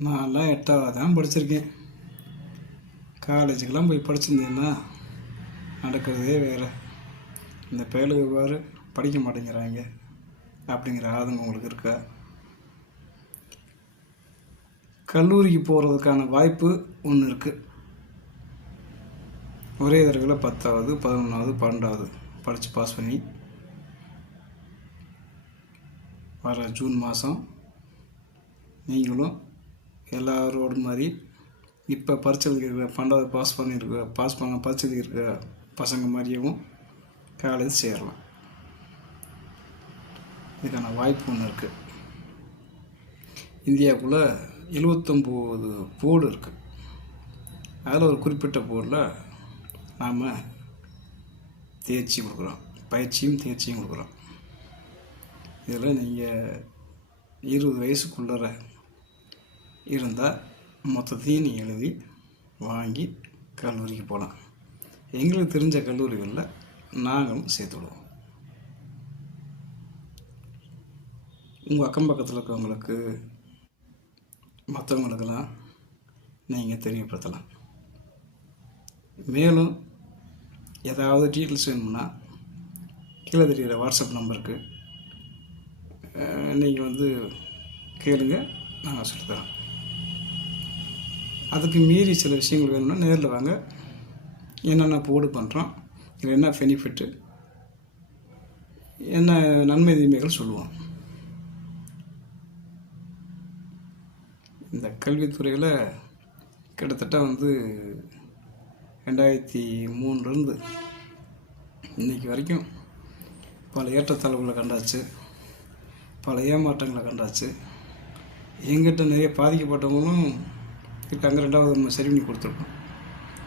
நான்லாம் எட்டாவது தான் படிச்சிருக்கேன். காலேஜுக்கெல்லாம் போய் படிச்சிருந்தேன்னா நடக்கிறதே வேறு. இந்த பயலுக்கு பாரு படிக்க மாட்டேங்கிறாங்க அப்படிங்கிற ஆதங்கம் உங்களுக்கு இருக்கா? கல்லூரிக்கு போகிறதுக்கான வாய்ப்பு ஒன்று இருக்குது ஒரே தடவையில் பத்தாவது பதினொன்றாவது பன்னெண்டாவது படித்து பாஸ் பண்ணி வர ஜூன் மாதம் நீங்களும் எல்லாரோட மாதிரி இப்போ பரிச்சைக்கு இருக்கிற பன்னெண்டாவது பாஸ் பண்ணியிருக்க பாஸ் பண்ண பரிச்சைக்கு இருக்கிற பசங்க மாதிரியவும் காலேஜ் சேரலாம். இதுக்கான வாய்ப்பு ஒன்று இருக்குது இந்தியாவுக்குள்ளே எழுவத்தொம்போது போர்டு இருக்குது அதில் ஒரு குறிப்பிட்ட போர்டில் நாம் தேர்ச்சி கொடுக்குறோம். பயிற்சியும் தேர்ச்சியும் கொடுக்குறோம். இதில் நீங்கள் இருபது வயசுக்குள்ளர இருந்தால் மொத்தத்தையும் நீங்கள் எழுதி வாங்கி கல்லூரிக்கு போகலாம் எங்களுக்கு தெரிஞ்ச கல்லூரிகளில் நாங்களும் சேர்த்து விடுவோம். உங்கள் அக்கம் பக்கத்தில் இருக்கிறவங்களுக்கு மற்றவங்களுக்கெல்லாம் நீங்கள் தெரியப்படுத்தலாம். மேலும் ஏதாவது டீட்டெயில்ஸ் வேணும்னா கீழே தெரிகிற வாட்ஸ்அப் நம்பருக்கு நீங்கள் வந்து கேளுங்க நாங்கள் சொல்லித்தரோம் அதுக்கு மீறி சில விஷயங்கள் வேணும்னா நேரில் வாங்க. என்னென்ன போடு பண்ணுறோம் இதில் என்ன பெனிஃபிட்டு என்ன நன்மை தீமைகள் சொல்லுவோம். இந்த கல்வித்துறையில் கிட்டத்தட்ட வந்து ரெண்டாயிரத்தி மூணுலேருந்து இன்னைக்கு வரைக்கும் பல ஏற்றத்தாழ்வுகளை கண்டாச்சு பல ஏமாற்றங்களை கண்டாச்சு. எங்கிட்ட நிறைய பாதிக்கப்பட்டவங்களும் இருக்காங்க ரெண்டாவது நம்ம சரி பண்ணி கொடுத்துருக்கோம்